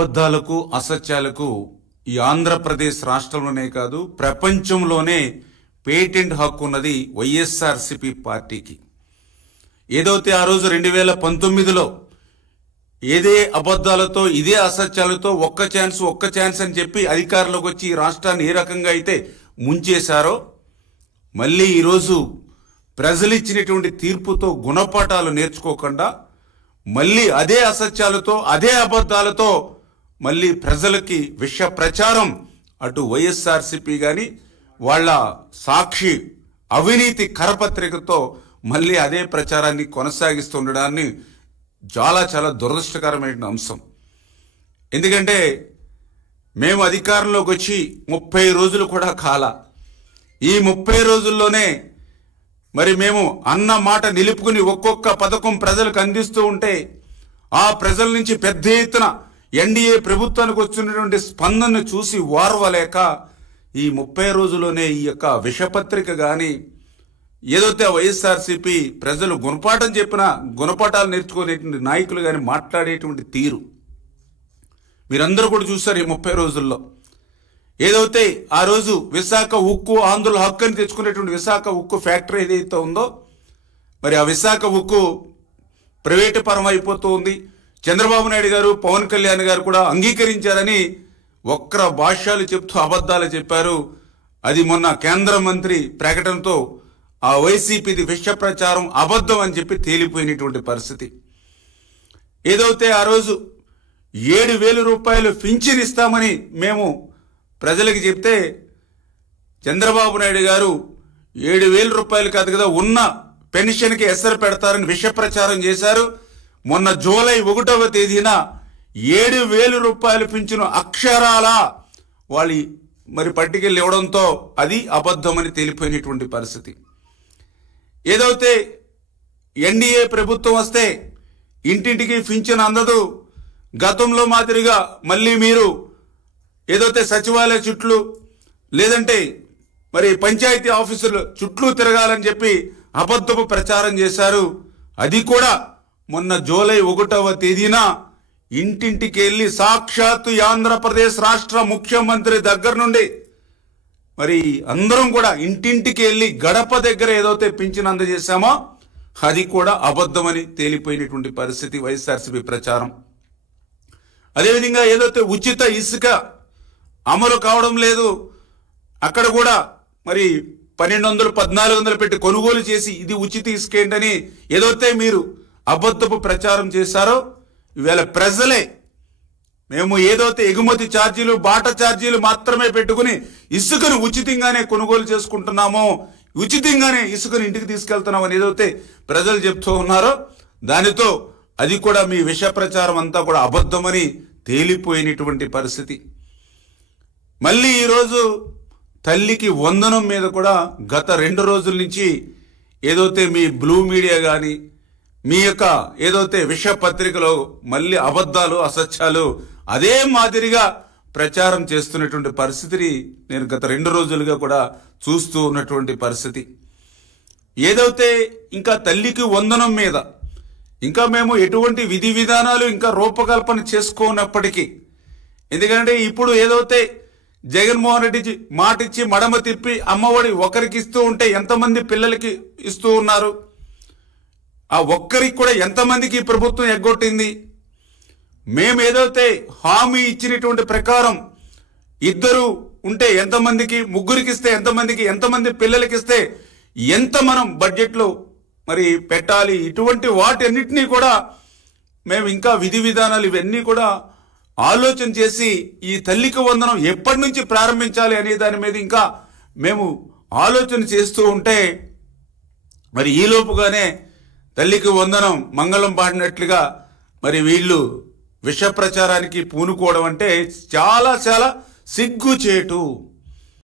అబద్ధాలకు అసత్యాలకు ఈ ఆంధ్రప్రదేశ్ రాష్ట్రంలోనే కాదు ప్రపంచంలోనే పేటెంట్ హక్కు ఉన్నది వైఎస్ఆర్సీపీ పార్టీకి. ఏదైతే ఆ రోజు 2019లో ఏదే అబద్ధాలతో ఇదే అసత్యాలతో ఒక్క ఛాన్స్ అని చెప్పి అధికారంలోకి వచ్చి ఈ రాష్ట్రాన్ని ఏ రకంగా అయితే ముంచేశారో, మళ్ళీ ఈరోజు ప్రజలు ఇచ్చినటువంటి తీర్పుతో గుణపాఠాలు నేర్చుకోకుండా మళ్ళీ అదే అసత్యాలతో అదే అబద్ధాలతో మళ్ళీ ప్రజలకి విష ప్రచారం, అటు వైఎస్ఆర్సీపీ కానీ వాళ్ళ సాక్షి అవినీతి కరపత్రికతో మళ్ళీ అదే ప్రచారాన్ని కొనసాగిస్తుండడాన్ని చాలా చాలా దురదృష్టకరమైన అంశం. ఎందుకంటే మేము అధికారంలోకి వచ్చి 30 రోజులు కూడా కాల. ఈ 30 రోజుల్లోనే మరి మేము అన్న మాట నిలుపుకుని ఒక్కొక్క పథకం ప్రజలకు అందిస్తూ ఉంటే ఆ ప్రజల నుంచి పెద్ద ఎత్తున ఎన్డీఏ ప్రభుత్వానికి వచ్చినటువంటి స్పందనను చూసి వారవలేక ఈ 30 రోజుల్లోనే ఈ యొక్క విషపత్రిక కానీ ఏదైతే వైఎస్ఆర్సీపీ ప్రజలు గుణపాఠం చెప్పినా గుణపాఠాలు నేర్చుకునేటువంటి నాయకులు కానీ మాట్లాడేటువంటి తీరు మీరందరూ కూడా చూస్తారు. ఈ 30 రోజుల్లో ఏదైతే ఆ రోజు విశాఖ ఉక్కు ఆంధ్రుల హక్కు అని తెచ్చుకునేటువంటి విశాఖ ఉక్కు ఫ్యాక్టరీ ఏదైతే ఉందో, మరి ఆ విశాఖ ఉక్కు ప్రైవేటు పరం అయిపోతూ ఉంది. చంద్రబాబు నాయుడు గారు పవన్ కళ్యాణ్ గారు కూడా అంగీకరించారని వక్ర భాష్యాలు చెప్తూ అబద్ధాలు చెప్పారు. అది మొన్న కేంద్ర మంత్రి ప్రకటనతో ఆ వైసీపీది విష ప్రచారం అబద్ధం అని చెప్పి తేలిపోయినటువంటి పరిస్థితి. ఏదైతే ఆ రోజు 7,000 రూపాయలు పింఛన్ ఇస్తామని మేము ప్రజలకు చెప్తే చంద్రబాబు నాయుడు గారు 7,000 రూపాయలు కాదు కదా ఉన్న పెన్షన్కి ఎసరు పెడతారని విష ప్రచారం చేశారు. మొన్న జూలై 1వ తేదీన 7,000 రూపాయలు పింఛను అక్షరాల వాళ్ళు మరి పట్టుకెళ్ళి ఇవ్వడంతో అది అబద్ధమని తేలిపోయినటువంటి పరిస్థితి. ఏదైతే ఎన్డీఏ ప్రభుత్వం వస్తే ఇంటింటికి పింఛను అందదు, గతంలో మాదిరిగా మళ్ళీ మీరు ఏదైతే సచివాలయ చుట్లు లేదంటే మరి పంచాయతీ ఆఫీసులు చుట్లు తిరగాలని చెప్పి అబద్ధపు ప్రచారం చేశారు. అది కూడా మొన్న జూలై 1వ తేదీన ఇంటింటికి వెళ్ళి సాక్షాత్తు ఆంధ్రప్రదేశ్ రాష్ట్ర ముఖ్యమంత్రి దగ్గర నుండి మరి అందరం కూడా ఇంటింటికి వెళ్ళి గడప దగ్గర ఏదైతే పింఛను అందజేశామో అది కూడా అబద్ధమని తేలిపోయినటువంటి పరిస్థితి వైఎస్ఆర్సీపీ ప్రచారం. అదేవిధంగా ఏదైతే ఉచిత ఇసుక అమలు కావడం లేదు, అక్కడ కూడా మరి 1,200, 1,400 పెట్టి కొనుగోలు చేసి ఇది ఉచిత ఇసుక ఏంటని ఏదైతే మీరు అబద్ధపు ప్రచారం చేశారో, ఈవేళ ప్రజలే మేము ఏదైతే ఎగుమతి ఛార్జీలు బాట ఛార్జీలు మాత్రమే పెట్టుకుని ఇసుకను ఉచితంగానే కొనుగోలు చేసుకుంటున్నామో, ఉచితంగానే ఇసుకను ఇంటికి తీసుకెళ్తున్నామని ఏదైతే ప్రజలు చెప్తూ ఉన్నారో దానితో అది కూడా మీ విష ప్రచారం అంతా కూడా అబద్ధమని తేలిపోయినటువంటి పరిస్థితి. మళ్ళీ ఈరోజు తల్లికి వందనం మీద కూడా గత 2 రోజుల నుంచి ఏదైతే మీ బ్లూ మీడియా కానీ మీ యొక్క ఏదైతే విష పత్రికలో మళ్ళీ అబద్ధాలు అసత్యాలు అదే మాదిరిగా ప్రచారం చేస్తున్నటువంటి పరిస్థితిని నేను గత 2 రోజులుగా కూడా చూస్తూ ఉన్నటువంటి పరిస్థితి. ఏదైతే ఇంకా తల్లికి వందనం మీద ఇంకా మేము ఎటువంటి విధి విధానాలు ఇంకా రూపకల్పన చేసుకోనప్పటికీ, ఎందుకంటే ఇప్పుడు ఏదైతే జగన్మోహన్ రెడ్డి మాట ఇచ్చి మడమ తిప్పి అమ్మఒడి ఒకరికి ఇస్తూ ఉంటే ఎంతమంది పిల్లలకి ఇస్తూ ఉన్నారు, ఆ ఒక్కరికి కూడా ఎంతమందికి ప్రభుత్వం ఎగ్గొట్టింది. మేము ఏదైతే హామీ ఇచ్చినటువంటి ప్రకారం 2 ఉంటే ఎంతమందికి, 3కి ఇస్తే ఎంతమందికి, ఎంతమంది పిల్లలకి ఇస్తే ఎంత మనం బడ్జెట్లో మరి పెట్టాలి, ఇటువంటి వాటన్నిటినీ కూడా మేము ఇంకా విధి విధానాలు ఇవన్నీ కూడా ఆలోచన చేసి ఈ తల్లికి వందనం ఎప్పటి నుంచి ప్రారంభించాలి అనే దాని మీద ఇంకా మేము ఆలోచన చేస్తూ ఉంటే మరి ఈలోపుగానే తల్లికి వందనం మంగళం పాడినట్లుగా మరి వీళ్ళు విష ప్రచారానికి పూనుకోవడం అంటే చాలా చాలా సిగ్గుచేటు.